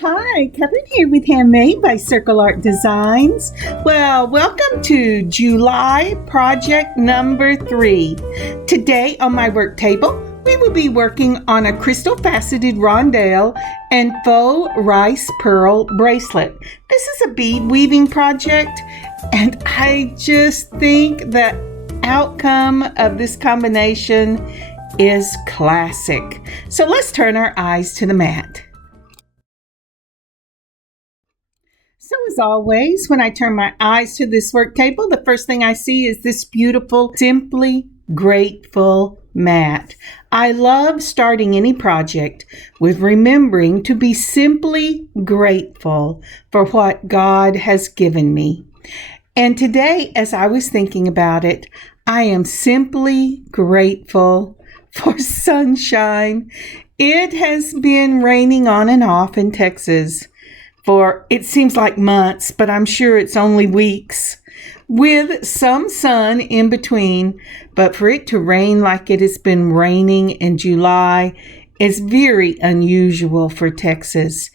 Hi, Kathryn here with Handmade by Circle Art Designs. Well, welcome to July project number 3. Today on my work table, we will be working on a crystal faceted rondelle and faux rice pearl bracelet. This is a bead weaving project, and I just think the outcome of this combination is classic. So let's turn our eyes to the mat. So as always, when I turn my eyes to this work table, the first thing I see is this beautiful, simply grateful mat. I love starting any project with remembering to be simply grateful for what God has given me. And today, as I was thinking about it, I am simply grateful for sunshine. It has been raining on and off in Texas for it seems like months, but I'm sure it's only weeks, with some sun in between. But for it to rain like it has been raining in July is very unusual for Texas.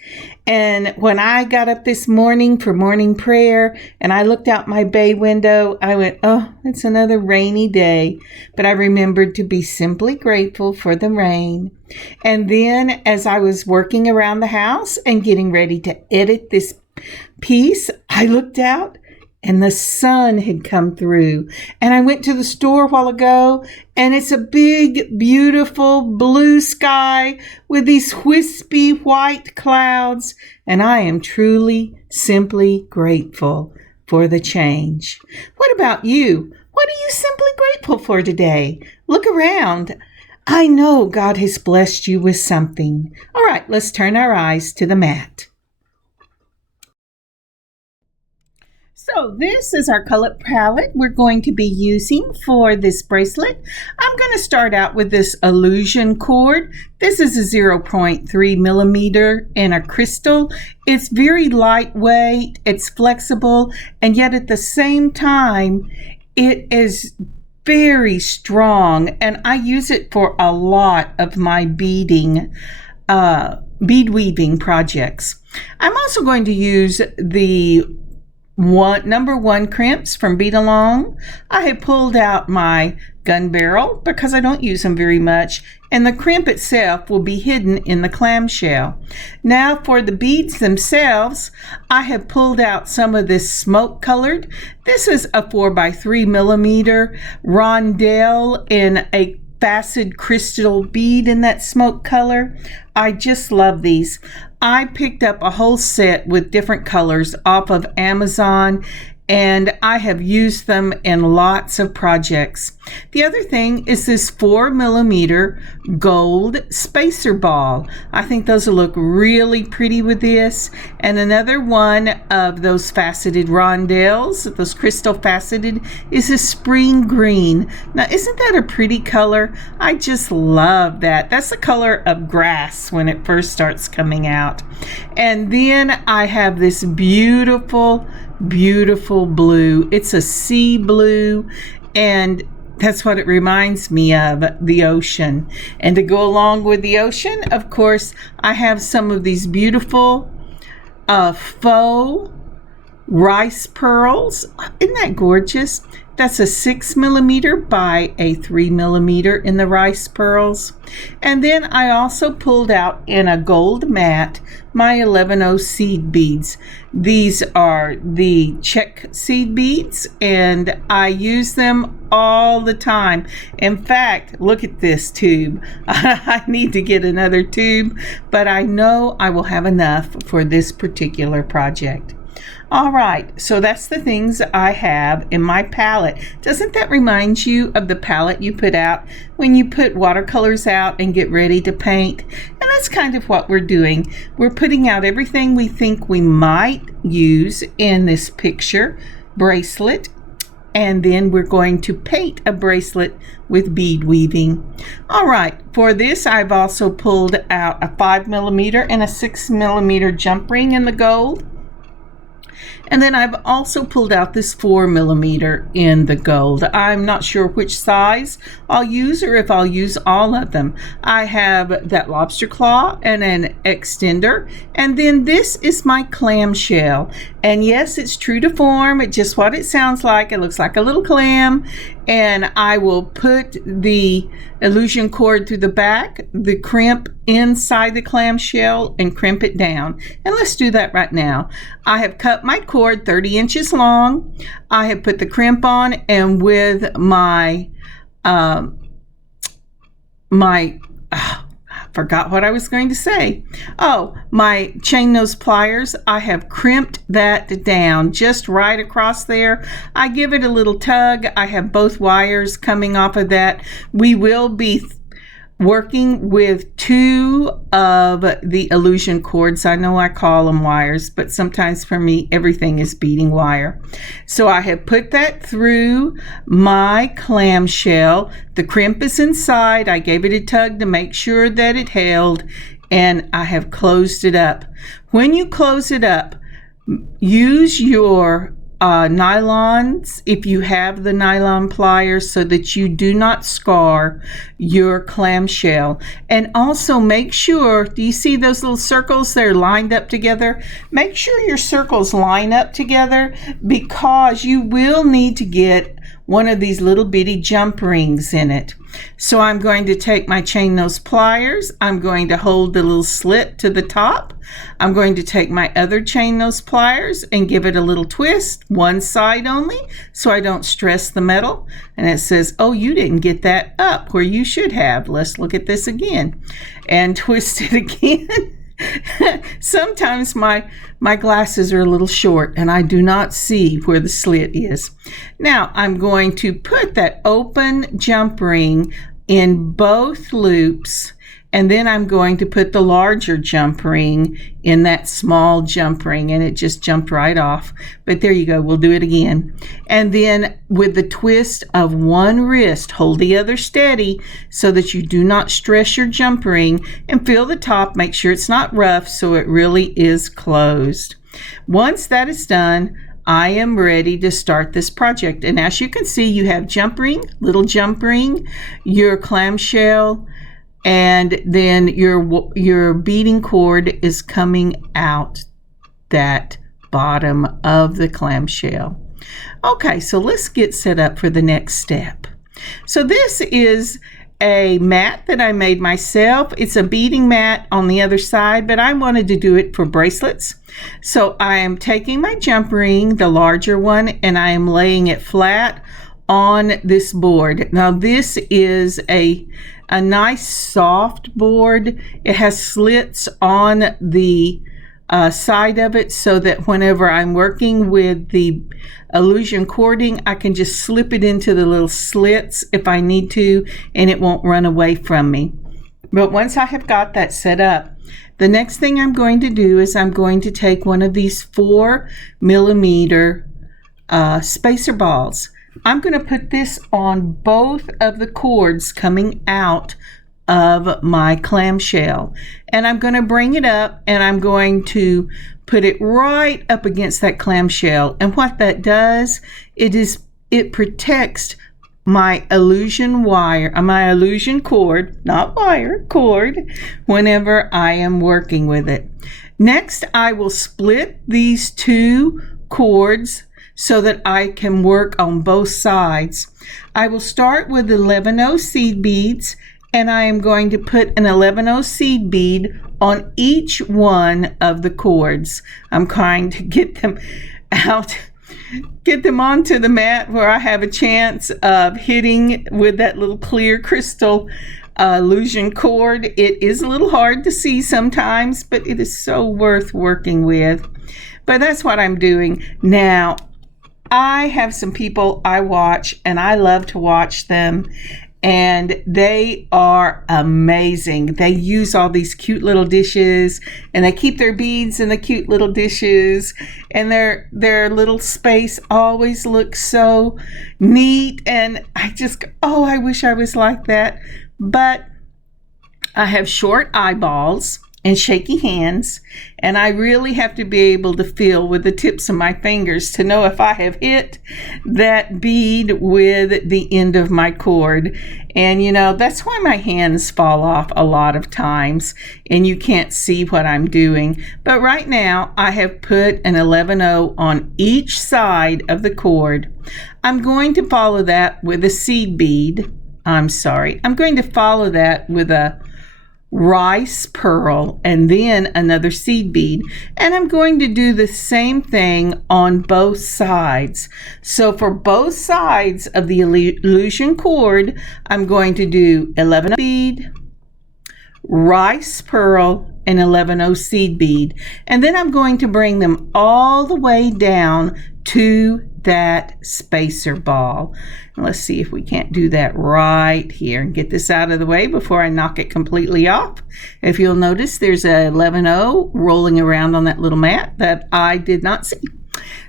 And when I got up this morning for morning prayer and I looked out my bay window, I went, oh, it's another rainy day. But I remembered to be simply grateful for the rain. And then as I was working around the house and getting ready to edit this piece, I looked out and the sun had come through. And I went to the store a while ago, and it's a big, beautiful blue sky with these wispy white clouds. And I am truly, simply grateful for the change. What about you? What are you simply grateful for today? Look around. I know God has blessed you with something. All right, let's turn our eyes to the mat. So this is our color palette we're going to be using for this bracelet. I'm going to start out with this illusion cord. This is a 0.3 millimeter in a crystal. It's very lightweight, it's flexible, and yet at the same time, it is very strong, and I use it for a lot of my bead weaving projects. I'm also going to use the number 1 crimps from Bead. I have pulled out my gun barrel because I don't use them very much, and the crimp itself will be hidden in the clamshell. Now for the beads themselves, I have pulled out some of this smoke colored. This is a 4x3 millimeter rondelle in a faceted crystal bead in that smoke color. I just love these. I picked up a whole set with different colors off of Amazon, and I have used them in lots of projects. The other thing is this 4 millimeter gold spacer ball. I think those will look really pretty with this. And another one of those faceted rondelles, those crystal faceted, is a spring green. Now, isn't that a pretty color? I just love that. That's the color of grass when it first starts coming out. And then I have this beautiful blue. It's a sea blue, and that's what it reminds me of, the ocean. And to go along with the ocean, of course, I have some of these beautiful faux rice pearls. Isn't that gorgeous? That's a 6 millimeter by a 3 millimeter in the rice pearls. And then I also pulled out in a gold mat my 11-0 seed beads. These are the Czech seed beads, and I use them all the time. In fact, look at this tube. I need to get another tube, but I know I will have enough for this particular project. All right, so that's the things I have in my palette. Doesn't that remind you of the palette you put out when you put watercolors out and get ready to paint? And that's kind of what we're doing. We're putting out everything we think we might use in this picture bracelet, and then we're going to paint a bracelet with bead weaving. All right, for this I've also pulled out a 5 millimeter and a 6 millimeter jump ring in the gold. And then I've also pulled out this 4mm in the gold. I'm not sure which size I'll use or if I'll use all of them. I have that lobster claw and an extender. And then this is my clamshell. And yes, it's true to form. It's just what it sounds like. It looks like a little clam. And I will put the illusion cord through the back, the crimp inside the clamshell, and crimp it down. And let's do that right now. I have cut my cord 30 inches long. I have put the crimp on, and with my I forgot what I was going to say. Oh, my chain nose pliers, I have crimped that down just right across there. I give it a little tug. I have both wires coming off of that. We will be working with 2 of the illusion cords. I know I call them wires, but sometimes for me, everything is beading wire. So I have put that through my clamshell. The crimp is inside. I gave it a tug to make sure that it held, and I have closed it up. When you close it up, use your nylons, if you have the nylon pliers, so that you do not scar your clamshell. And also make sure, do you see those little circles that are lined up together? Make sure your circles line up together, because you will need to get one of these little bitty jump rings in it. So I'm going to take my chain nose pliers. I'm going to hold the little slit to the top. I'm going to take my other chain nose pliers and give it a little twist, one side only, so I don't stress the metal. And it says, oh, you didn't get that up where you should have. Let's look at this again. And twist it again. Sometimes my glasses are a little short and I do not see where the slit is. Now I'm going to put that open jump ring in both loops, and then I'm going to put the larger jump ring in that small jump ring, and it just jumped right off. But there you go, we'll do it again. And then with the twist of one wrist, hold the other steady so that you do not stress your jump ring, and feel the top, make sure it's not rough so it really is closed. Once that is done, I am ready to start this project. And as you can see, you have jump ring, little jump ring, your clamshell, and then your beading cord is coming out that bottom of the clamshell. Okay, so let's get set up for the next step. So this is a mat that I made myself. It's a beading mat on the other side, but I wanted to do it for bracelets. So I am taking my jump ring, the larger one, and I am laying it flat on this board. Now this is a nice soft board. It has slits on the side of it, so that whenever I'm working with the illusion cording, I can just slip it into the little slits if I need to, and it won't run away from me. But once I have got that set up, the next thing I'm going to do is I'm going to take one of these 4mm spacer balls. I'm going to put this on both of the cords coming out of my clamshell, and I'm going to bring it up, and I'm going to put it right up against that clamshell. And what that does, it protects my illusion wire, my illusion cord, not wire, cord, whenever I am working with it. Next, I will split these 2 cords so that I can work on both sides. I will start with 11-0 seed beads, and I am going to put an 11-0 seed bead on each one of the cords. I'm trying to get them out, get them onto the mat where I have a chance of hitting with that little clear crystal illusion cord. It is a little hard to see sometimes, but it is so worth working with. But that's what I'm doing now. I have some people I watch, and I love to watch them, and they are amazing. They use all these cute little dishes, and they keep their beads in the cute little dishes, and their little space always looks so neat, and I just, oh, I wish I was like that. But I have short eyeballs, and shaky hands, and I really have to be able to feel with the tips of my fingers to know if I have hit that bead with the end of my cord. And you know, that's why my hands fall off a lot of times and you can't see what I'm doing. But right now I have put an 11-0 on each side of the cord. I'm going to follow that with a seed bead. I'm going to follow that with a rice pearl and then another seed bead, and I'm going to do the same thing on both sides. So for both sides of the illusion cord, I'm going to do 11 bead, rice pearl, and 11-0 seed bead, and then I'm going to bring them all the way down to that spacer ball. Let's see if we can't do that right here and get this out of the way before I knock it completely off. If you'll notice, there's a 11-0 rolling around on that little mat that I did not see.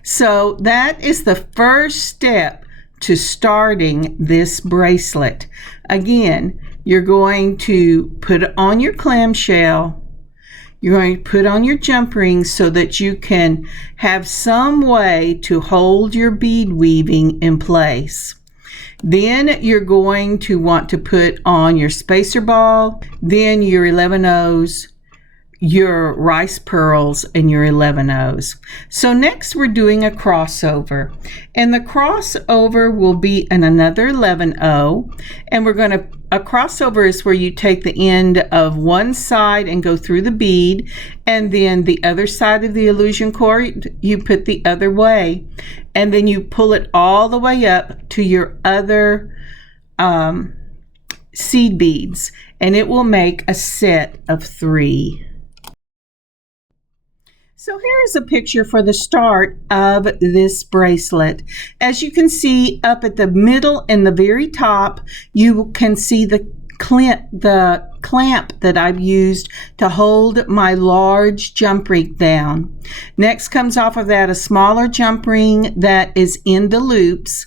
So that is the first step to starting this bracelet. Again, you're going to put on your clamshell. You're going to put on your jump rings so that you can have some way to hold your bead weaving in place. Then you're going to want to put on your spacer ball, then your 11-0s, your rice pearls, and your 11-0s. So next we're doing a crossover, and the crossover will be another 11-0, and a crossover is where you take the end of one side and go through the bead, and then the other side of the illusion cord you put the other way, and then you pull it all the way up to your other seed beads, and it will make a set of 3. So here is a picture for the start of this bracelet. As you can see up at the middle and the very top, you can see the clamp that I've used to hold my large jump ring down. Next comes off of that a smaller jump ring that is in the loops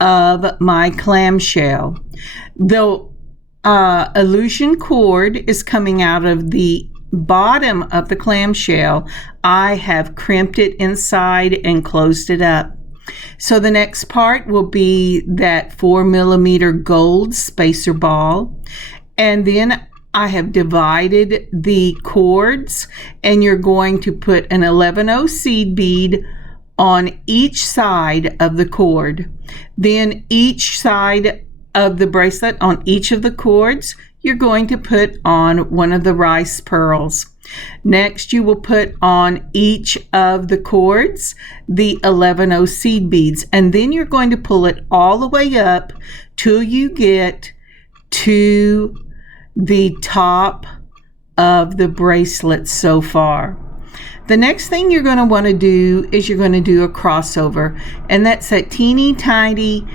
of my clamshell. The illusion cord is coming out of the bottom of the clamshell. I have crimped it inside and closed it up. So the next part will be that 4mm gold spacer ball, and then I have divided the cords, and you're going to put an 11-0 seed bead on each side of the cord. Then each side of the bracelet, on each of the cords, you're going to put on one of the rice pearls. Next, you will put on each of the cords the 11-0 seed beads, and then you're going to pull it all the way up till you get to the top of the bracelet so far. The next thing you're going to want to do is you're going to do a crossover, and that's that teeny tiny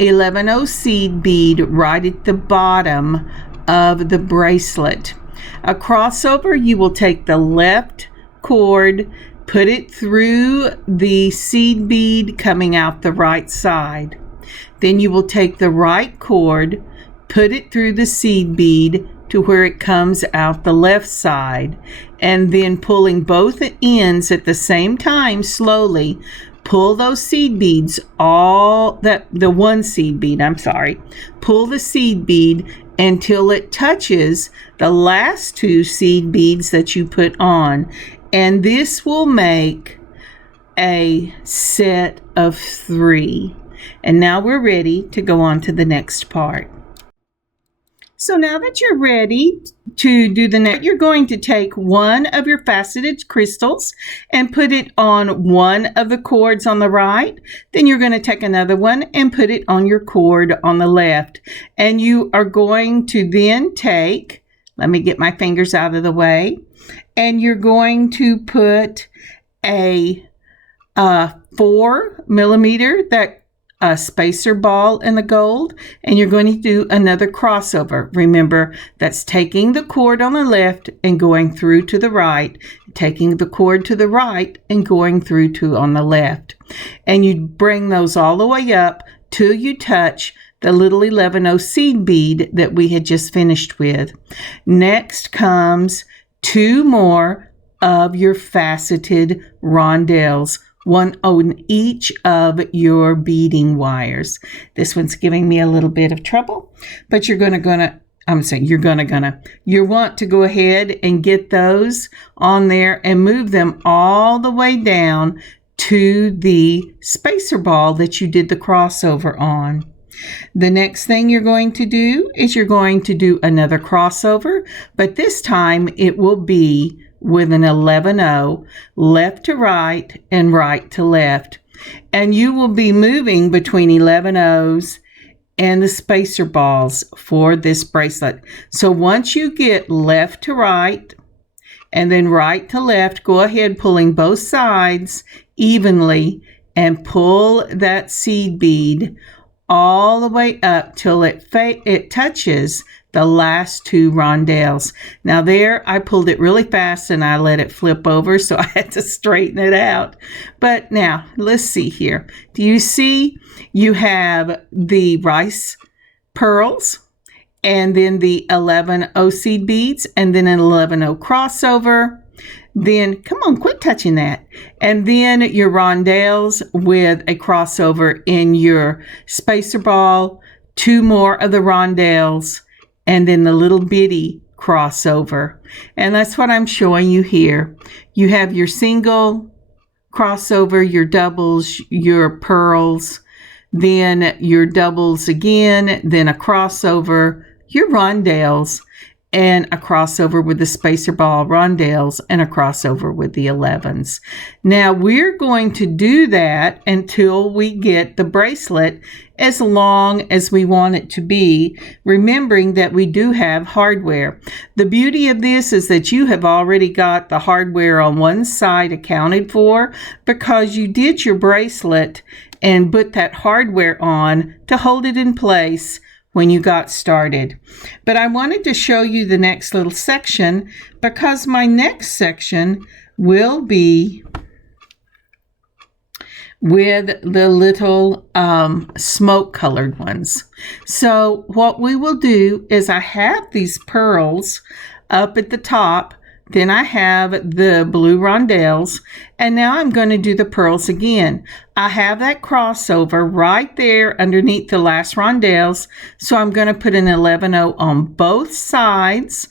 11-0 seed bead right at the bottom of the bracelet. A crossover, you will take the left cord, put it through the seed bead coming out the right side. Then you will take the right cord, put it through the seed bead to where it comes out the left side, and then pulling both ends at the same time slowly, pull those seed beads, pull the seed bead until it touches the last 2 seed beads that you put on, and this will make a set of 3. And now we're ready to go on to the next part. So now that you're ready to do the next, you're going to take one of your faceted crystals and put it on one of the cords on the right. Then you're going to take another one and put it on your cord on the left. And you are going to then take, let me get my fingers out of the way, and you're going to put a 4mm, that a spacer ball in the gold, and you're going to do another crossover. Remember, that's taking the cord on the left and going through to the right, taking the cord to the right and going through to on the left. And you bring those all the way up till you touch the little 11-0 seed bead that we had just finished with. Next comes 2 more of your faceted rondelles, one on each of your beading wires. This one's giving me a little bit of trouble, but you want to go ahead and get those on there and move them all the way down to the spacer ball that you did the crossover on. The next thing you're going to do is you're going to do another crossover, but this time it will be with an 11-0, left to right and right to left. And you will be moving between 11-0s and the spacer balls for this bracelet. So once you get left to right and then right to left, go ahead pulling both sides evenly and pull that seed bead all the way up till it touches the last 2 rondelles. Now there, I pulled it really fast and I let it flip over, so I had to straighten it out. But now, let's see here. Do you see you have the rice pearls and then the 11-0 seed beads and then an 11-0 crossover? Then, come on, quit touching that. And then your rondelles with a crossover in your spacer ball, 2 more of the rondelles, and then the little bitty crossover. And that's what I'm showing you here. You have your single crossover, your doubles, your pearls, then your doubles again, then a crossover, your rondelles, and a crossover with the spacer ball rondelles, and a crossover with the 11s. Now we're going to do that until we get the bracelet as long as we want it to be, remembering that we do have hardware. The beauty of this is that you have already got the hardware on one side accounted for because you did your bracelet and put that hardware on to hold it in place when you got started. But I wanted to show you the next little section because my next section will be with the little smoke colored ones. So what we will do is I have these pearls up at the top, then I have the blue rondelles, and now I'm going to do the pearls again. I have that crossover right there underneath the last rondelles, so I'm going to put an 11-0 on both sides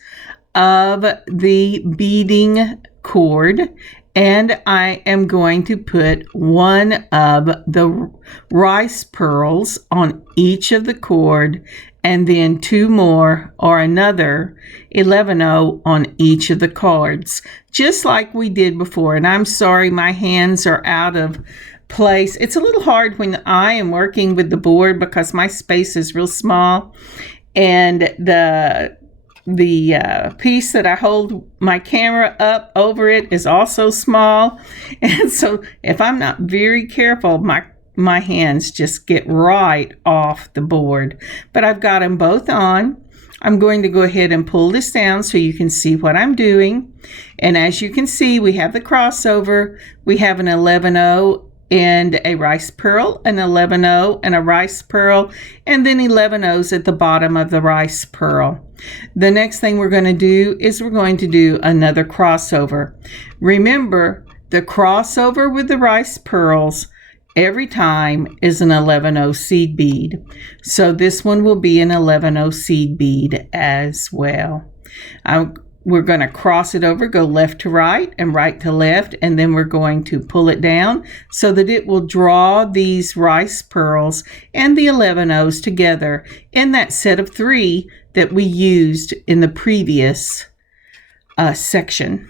of the beading cord, and I am going to put one of the rice pearls on each of the cord, and then 2 more or another 11-0 on each of the cards, just like we did before. And I'm sorry, my hands are out of place. It's a little hard when I am working with the board because my space is real small, and the piece that I hold my camera up over it is also small. And so if I'm not very careful, my hands just get right off the board. But I've got them both on. I'm going to go ahead and pull this down so you can see what I'm doing. And as you can see, we have the crossover. We have an 11-0 and a rice pearl, an 11-0 and a rice pearl, and then 11-0s at the bottom of the rice pearl. The next thing we're going to do is we're going to do another crossover. Remember, the crossover with the rice pearls every time is an 11-0 seed bead. So this one will be an 11-0 seed bead as well. We're going to cross it over, go left to right and right to left, and then we're going to pull it down so that it will draw these rice pearls and the 11-0s together in that set of 3 that we used in the previous section.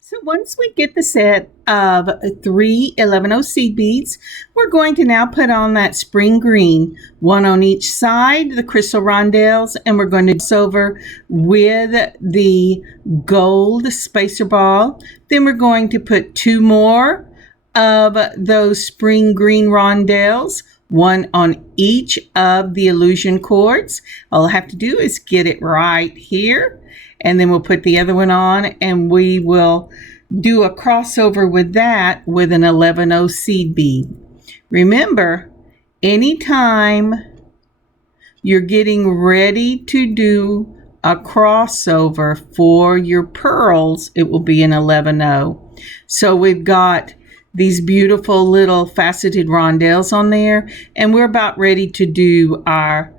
So once we get the set of 3 11-0 seed beads, we're going to now put on that spring green, 1 on each side, the crystal rondelles, and we're going to cross over with the gold spacer ball. Then we're going to put 2 more of those spring green rondelles, 1 on each of the illusion cords. All I have to do is get it right here, and then we'll put the other one on, and we will do a crossover with that with an 11-0 seed bead. Remember, anytime you're getting ready to do a crossover for your pearls, it will be an 11-0. So we've got these beautiful little faceted rondelles on there, and we're about ready to do our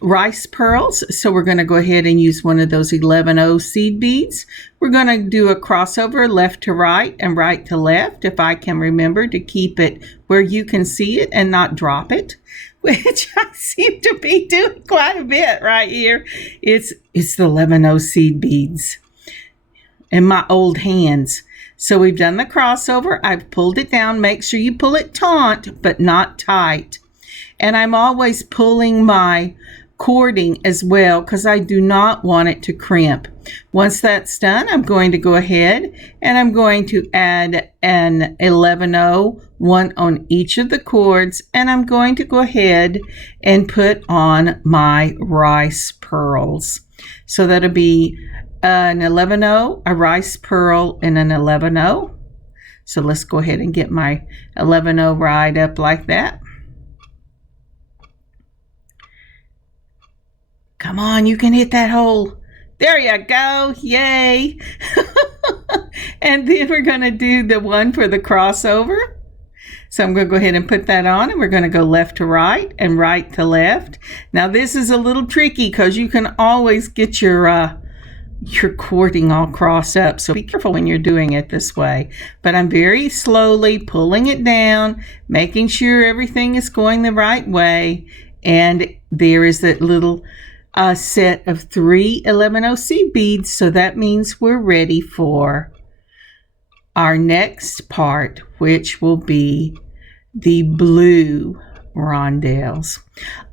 rice pearls. So we're going to go ahead and use one of those 11-0 seed beads. We're going to do a crossover left to right and right to left, if I can remember to keep it where you can see it and not drop it, which I seem to be doing quite a bit right here. It's the 11-0 seed beads in my old hands. So we've done the crossover. I've pulled it down. Make sure you pull it taut, but not tight. And I'm always pulling my cording as well because I do not want it to crimp. Once that's done, I'm going to go ahead and I'm going to add an 11-0, one on each of the cords, and I'm going to go ahead and put on my rice pearls. So that'll be an 11-0, a rice pearl, and an 11-0. So let's go ahead and get my 11-0 right up like that. Come on, you can hit that hole. There you go. Yay. And then we're going to do the one for the crossover. So I'm going to go ahead and put that on, and we're going to go left to right and right to left. Now this is a little tricky because you can always get your cording all crossed up. So be careful when you're doing it this way. But I'm very slowly pulling it down, making sure everything is going the right way. And there is that little set of 3 11-0 seed beads. So that means we're ready for our next part, which will be the blue rondelles.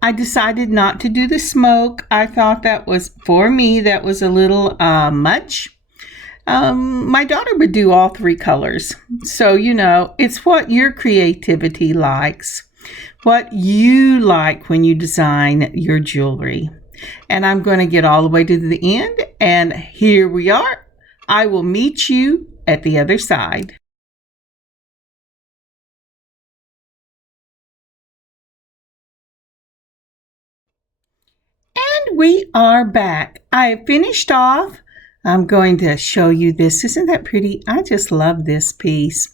I decided not to do the smoke. I thought that was, for me, that was a little much. My daughter would do all 3 colors. So, you know, it's what your creativity likes, what you like when you design your jewelry. And I'm going to get all the way to the end, and here we are. I will meet you at the other side. And we are back. I have finished off. I'm going to show you this. Isn't that pretty? I just love this piece.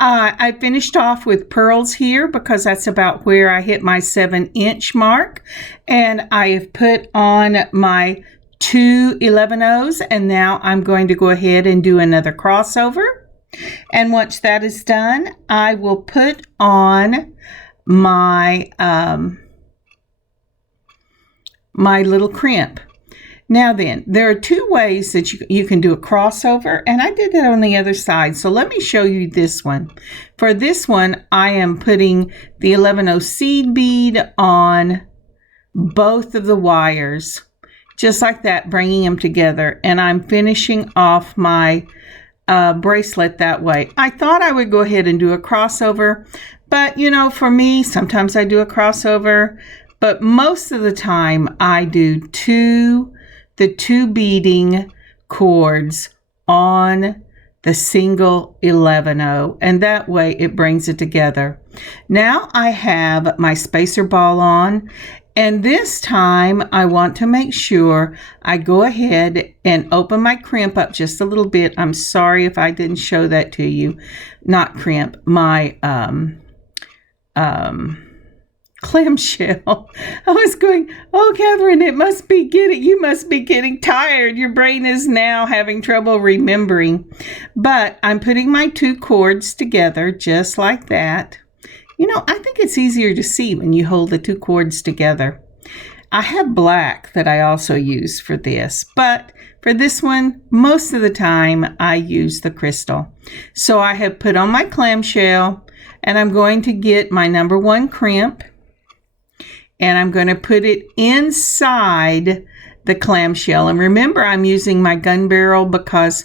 I finished off with pearls here because that's about where I hit my 7-inch mark. And I have put on my 2 11-0s, and now I'm going to go ahead and do another crossover. And once that is done, I will put on my my little crimp. Now then, there are 2 ways that you can do a crossover, and I did that on the other side. So let me show you this one. For this one, I am putting the 11-0 seed bead on both of the wires, just like that, bringing them together. And I'm finishing off my bracelet that way. I thought I would go ahead and do a crossover, but you know, for me, sometimes I do a crossover, but most of the time I do the 2 beading cords on the single 11-0, and that way it brings it together. Now I have my spacer ball on, and this time I want to make sure I go ahead and open my crimp up just a little bit. I'm sorry if I didn't show that to you. Not crimp, my clamshell. I was going, oh, Kathryn, you must be getting tired. Your brain is now having trouble remembering. But I'm putting my 2 cords together just like that. You know, I think it's easier to see when you hold the 2 cords together. I have black that I also use for this, but for this one, most of the time I use the crystal. So I have put on my clamshell, and I'm going to get my number 1 crimp, and I'm going to put it inside the clamshell. And remember, I'm using my gun barrel because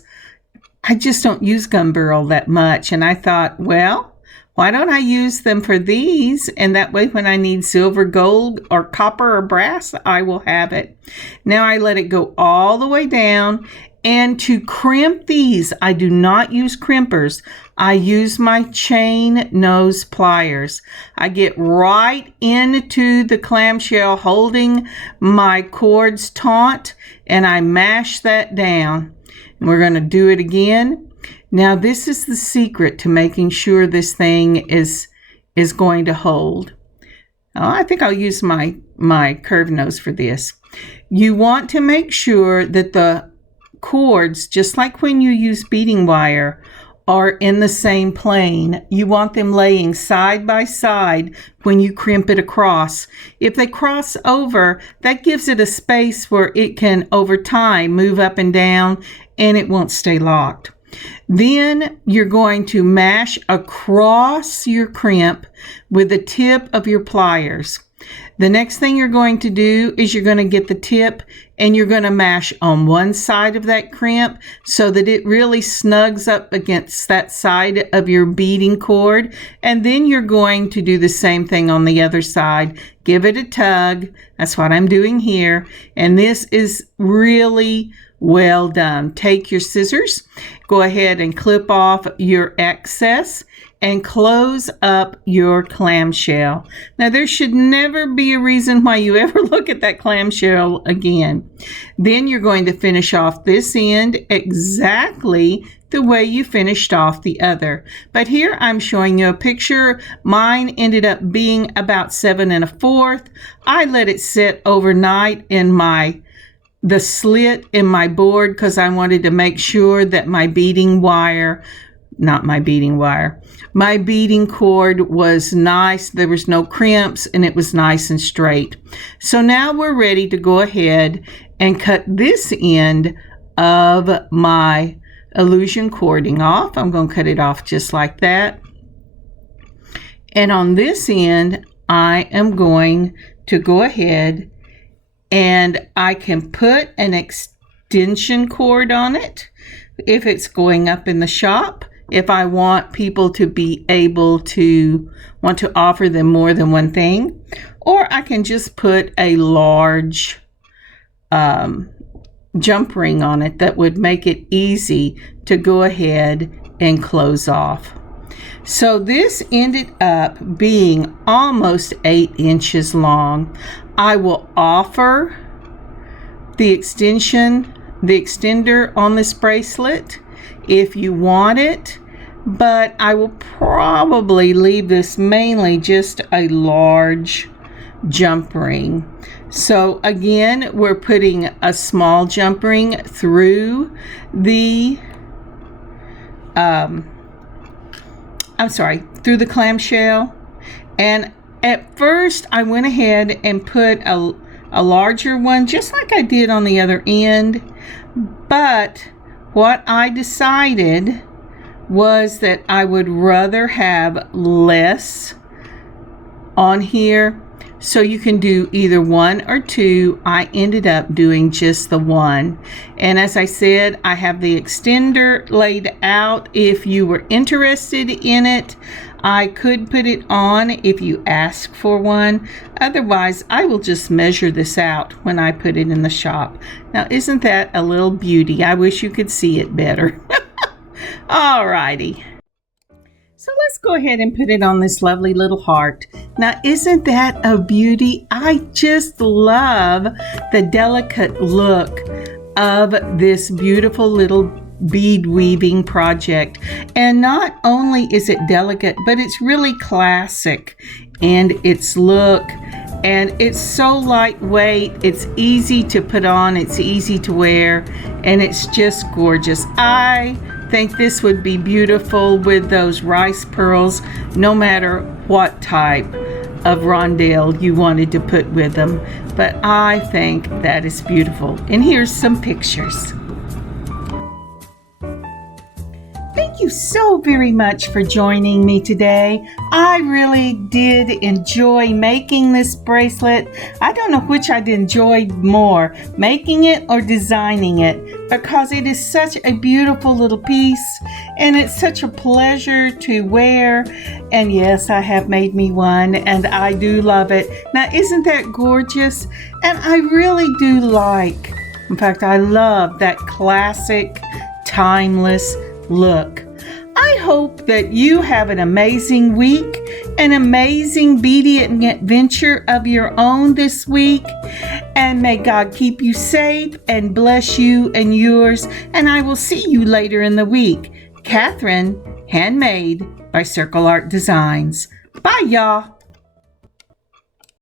I just don't use gun barrel that much. And I thought, well, why don't I use them for these? And that way, when I need silver, gold, or copper or brass, I will have it. Now I let it go all the way down. And to crimp these, I do not use crimpers. I use my chain nose pliers. I get right into the clamshell holding my cords taut, and I mash that down. And we're going to do it again. Now this is the secret to making sure this thing is going to hold. Oh, I think I'll use my curved nose for this. You want to make sure that the cords, just like when you use beading wire, are in the same plane. You want them laying side by side when you crimp it across. If they cross over, that gives it a space where it can, over time, move up and down, and it won't stay locked. Then you're going to mash across your crimp with the tip of your pliers. The next thing you're going to do is you're going to get the tip and you're going to mash on one side of that crimp so that it really snugs up against that side of your beading cord. And then you're going to do the same thing on the other side. Give it a tug. That's what I'm doing here. And this is really well done. Take your scissors, go ahead and clip off your excess and close up your clamshell. Now there should never be a reason why you ever look at that clamshell again. Then you're going to finish off this end exactly the way you finished off the other. But here I'm showing you a picture. Mine ended up being about 7 1/4. I let it sit overnight in the slit in my board because I wanted to make sure that my beading cord was nice. There was no crimps and it was nice and straight. So now we're ready to go ahead and cut this end of my illusion cording off. I'm going to cut it off just like that. And on this end, I am going to go ahead and I can put an extension cord on it if it's going up in the shop. If I want people to be able to want to offer them more than one thing, or I can just put a large jump ring on it that would make it easy to go ahead and close off. So this ended up being almost 8 inches long. I will offer the extender on this bracelet if you want it, but I will probably leave this mainly just a large jump ring. So again, we're putting a small jump ring through the through the clamshell. And at first I went ahead and put a larger one just like I did on the other end, but what I decided was that I would rather have less on here. So you can do either 1 or 2. I ended up doing just the 1. And as I said, I have the extender laid out. If you were interested in it, I could put it on if you ask for one. Otherwise, I will just measure this out when I put it in the shop. Now, isn't that a little beauty? I wish you could see it better. Alrighty. So let's go ahead and put it on this lovely little heart. Now, isn't that a beauty? I just love the delicate look of this beautiful little bead weaving project. And not only is it delicate, but it's really classic in its look. And it's so lightweight, it's easy to put on, it's easy to wear, and it's just gorgeous. I think this would be beautiful with those rice pearls, no matter what type of rondelle you wanted to put with them. But I think that is beautiful. And here's some pictures. Thank you so very much for joining me today. I really did enjoy making this bracelet. I don't know which I'd enjoyed more, making it or designing it, because it is such a beautiful little piece and it's such a pleasure to wear. And yes, I have made me one and I do love it. Now, isn't that gorgeous? And I really do like In fact, I love that classic, timeless look. I hope that you have an amazing week, an amazing beading adventure of your own this week. And may God keep you safe and bless you and yours. And I will see you later in the week. Kathryn, Handmade by Circle Art Designs. Bye, y'all.